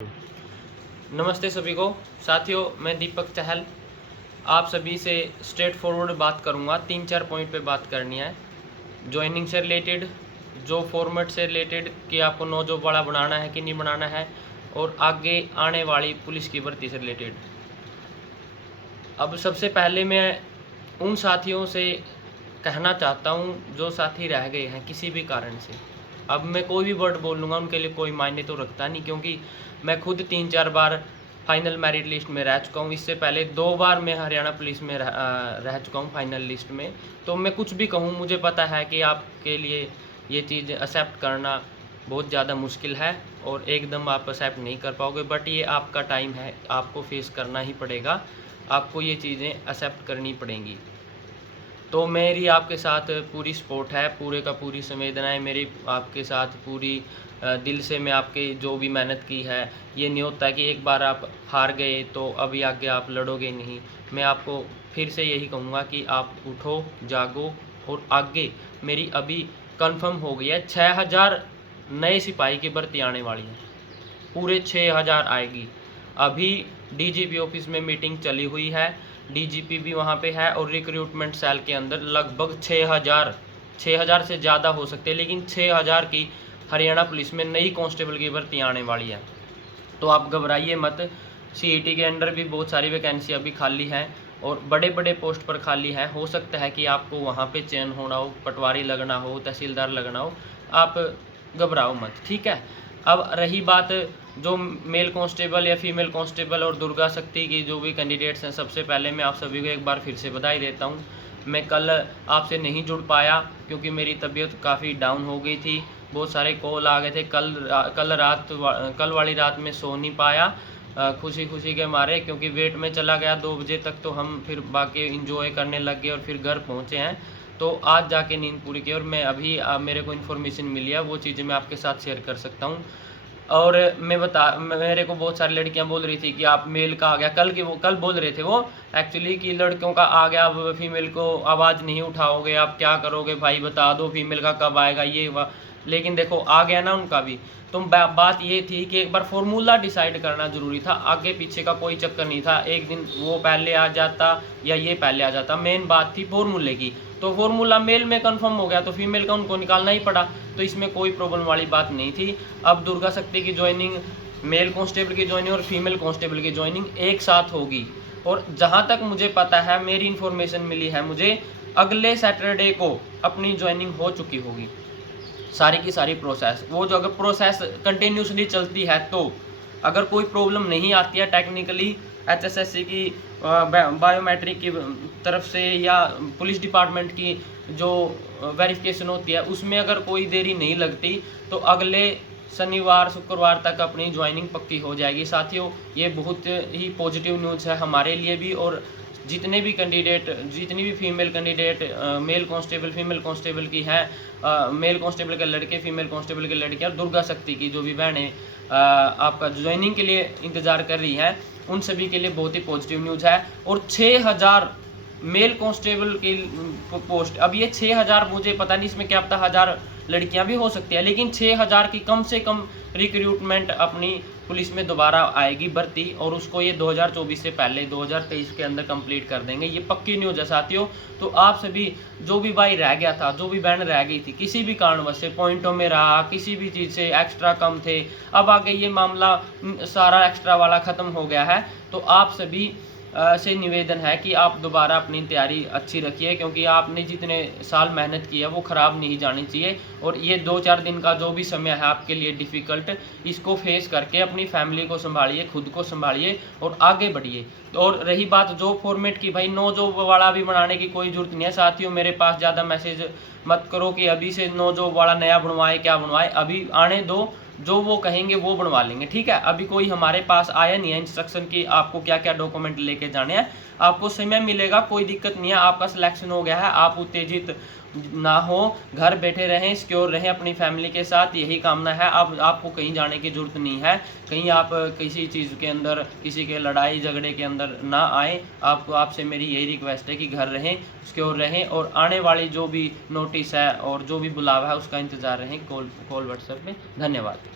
नमस्ते सभी को साथियों, मैं दीपक चहल आप सभी से स्ट्रेट फॉरवर्ड बात करूंगा। 3-4 पॉइंट पे बात करनी है। ज्वाइनिंग से रिलेटेड, जो फॉर्मेट से रिलेटेड कि आपको नो जॉब वाला बनाना है कि नहीं बनाना है, और आगे आने वाली पुलिस की भर्ती से रिलेटेड। अब सबसे पहले मैं उन साथियों से कहना चाहता हूं जो साथी रह गए हैं किसी भी कारण से। अब मैं कोई भी वर्ड बोल लूँगा, उनके लिए कोई मायने तो रखता नहीं, क्योंकि मैं खुद 3-4 बार फाइनल मेरिट लिस्ट में रह चुका हूँ। इससे पहले 2 बार मैं हरियाणा पुलिस में रह चुका हूँ फाइनल लिस्ट में। तो मैं कुछ भी कहूँ, मुझे पता है कि आपके लिए ये चीज़ एक्सेप्ट करना बहुत ज़्यादा मुश्किल है और एकदम आप एक्सेप्ट नहीं कर पाओगे। बट ये आपका टाइम है, आपको फेस करना ही पड़ेगा, आपको ये चीज़ें एक्सेप्ट करनी पड़ेंगी। तो मेरी आपके साथ पूरी सपोर्ट है, पूरे का पूरी संवेदना है मेरी आपके साथ। पूरी दिल से मैं आपके जो भी मेहनत की है, ये नहीं होता कि एक बार आप हार गए तो अभी आगे आप लड़ोगे नहीं। मैं आपको फिर से यही कहूँगा कि आप उठो, जागो और आगे। मेरी अभी कंफर्म हो गई है 6000 नए सिपाही की भर्ती आने वाली है, पूरे 6000 आएगी। अभी डीजीपी ऑफिस में मीटिंग चली हुई है, डीजीपी भी वहाँ पे है और रिक्रूटमेंट सेल के अंदर लगभग 6000 से ज़्यादा हो सकते हैं, लेकिन 6000 की हरियाणा पुलिस में नई कांस्टेबल की भर्ती आने वाली है। तो आप घबराइए मत। सीईटी के अंडर भी बहुत सारी वैकेंसी अभी खाली हैं और बड़े बड़े पोस्ट पर खाली है। हो सकता है कि आपको वहाँ पे चयन होना हो, पटवारी लगना हो, तहसीलदार लगना हो। आप घबराओ मत, ठीक है। अब रही बात जो मेल कांस्टेबल या फीमेल कांस्टेबल और दुर्गा शक्ति की जो भी कैंडिडेट्स हैं, सबसे पहले मैं आप सभी को एक बार फिर से बधाई देता हूँ। मैं कल आपसे नहीं जुड़ पाया क्योंकि मेरी तबीयत काफ़ी डाउन हो गई थी, बहुत सारे कॉल आ गए थे। कल वाली रात में सो नहीं पाया खुशी खुशी के मारे, क्योंकि वेट में चला गया 2 बजे तक। तो हम फिर बाकी इंजॉय करने लग गए और फिर घर पहुँचे हैं। तो आज जाके नींद पूरी की और मैं अभी मेरे को इन्फॉर्मेशन मिली है, वो चीज़ें मैं आपके साथ शेयर कर सकता हूँ। और मेरे को बहुत सारी लड़कियां बोल रही थी कि आप मेल का आ गया, कल बोल रहे थे वो एक्चुअली कि लड़कियों का आ गया, अब फीमेल को आवाज़ नहीं उठाओगे, आप क्या करोगे भाई, बता दो फीमेल का कब आएगा ये लेकिन देखो आ गया ना उनका भी। तो बात ये थी कि एक बार फॉर्मूला डिसाइड करना ज़रूरी था, आगे पीछे का कोई चक्कर नहीं था। एक दिन वो पहले आ जाता या ये पहले आ जाता, मेन बात थी फॉर्मूले की। तो फॉर्मूला मेल में कंफर्म हो गया तो फीमेल का उनको निकालना ही पड़ा, तो इसमें कोई प्रॉब्लम वाली बात नहीं थी। अब दुर्गा शक्ति की ज्वाइनिंग, मेल कांस्टेबल की ज्वाइनिंग और फीमेल कांस्टेबल की ज्वाइनिंग एक साथ होगी। और जहां तक मुझे पता है, मेरी इन्फॉर्मेशन मिली है मुझे, अगले सैटरडे को अपनी ज्वाइनिंग हो चुकी होगी, सारी की सारी प्रोसेस। वो जो अगर प्रोसेस कंटिन्यूसली चलती है तो अगर कोई प्रॉब्लम नहीं आती है टेक्निकली एचएसएससी की बायोमेट्रिक की तरफ से या पुलिस डिपार्टमेंट की जो वेरिफिकेशन होती है उसमें अगर कोई देरी नहीं लगती, तो अगले शनिवार शुक्रवार तक अपनी ज्वाइनिंग पक्की हो जाएगी। साथियों, ये बहुत ही पॉजिटिव न्यूज़ है हमारे लिए भी, और जितने भी कैंडिडेट, जितनी भी female candidate mail constable female constable की हैं, मेल कांस्टेबल के लड़के फीमेल कांस्टेबल के लड़के और दुर्गा शक्ति की जो भी बहनें आपका ज्वाइनिंग के लिए इंतज़ार कर रही हैं, उन सभी के लिए बहुत ही पॉजिटिव न्यूज़ है। और 6000 मेल कांस्टेबल की पोस्ट, अब ये 6000 मुझे पता नहीं, इसमें क्या पता 1000 लड़कियां भी हो सकती है, लेकिन 6000 की कम से कम रिक्रूटमेंट अपनी पुलिस में दोबारा आएगी भर्ती, और उसको ये 2024 से पहले 2023 के अंदर कंप्लीट कर देंगे। ये पक्की न्यूज़ है साथियों। तो आप सभी, जो भी भाई रह गया था, जो भी बहन रह गई थी किसी भी कारणवश से, पॉइंटों में रहा, किसी भी चीज़ से एक्स्ट्रा कम थे, अब आगे ये मामला सारा एक्स्ट्रा वाला ख़त्म हो गया है। तो आप सभी से निवेदन है कि आप दोबारा अपनी तैयारी अच्छी रखिए, क्योंकि आपने जितने साल मेहनत की है वो ख़राब नहीं जानी चाहिए। और ये 2-4 दिन का जो भी समय है आपके लिए डिफ़िकल्ट, इसको फेस करके अपनी फैमिली को संभालिए, खुद को संभालिए और आगे बढ़िए। और रही बात जॉब फॉर्मेट की, भाई नो जॉब वाला भी बनाने की कोई ज़रूरत नहीं है साथियों। मेरे पास ज़्यादा मैसेज मत करो कि अभी से नो जॉब वाला नया बनवाए, क्या बनवाए, अभी आने दो, जो वो कहेंगे वो बनवा लेंगे, ठीक है। अभी कोई हमारे पास आया नहीं है इंस्ट्रक्शन की आपको क्या क्या डॉक्यूमेंट लेके जाने हैं। आपको समय मिलेगा, कोई दिक्कत नहीं है, आपका सिलेक्शन हो गया है, आप उत्तेजित ना हो, घर बैठे रहें, सिक्योर रहें अपनी फैमिली के साथ, यही कामना है। अब आपको कहीं जाने की जरूरत नहीं है, कहीं आप किसी चीज़ के अंदर, किसी के लड़ाई झगड़े के अंदर ना आए। आपसे मेरी यही रिक्वेस्ट है कि घर रहें, सिक्योर रहें, और आने वाली जो भी नोटिस है और जो भी बुलावा है उसका इंतज़ार रहें, कॉल व्हाट्सएप में। धन्यवाद।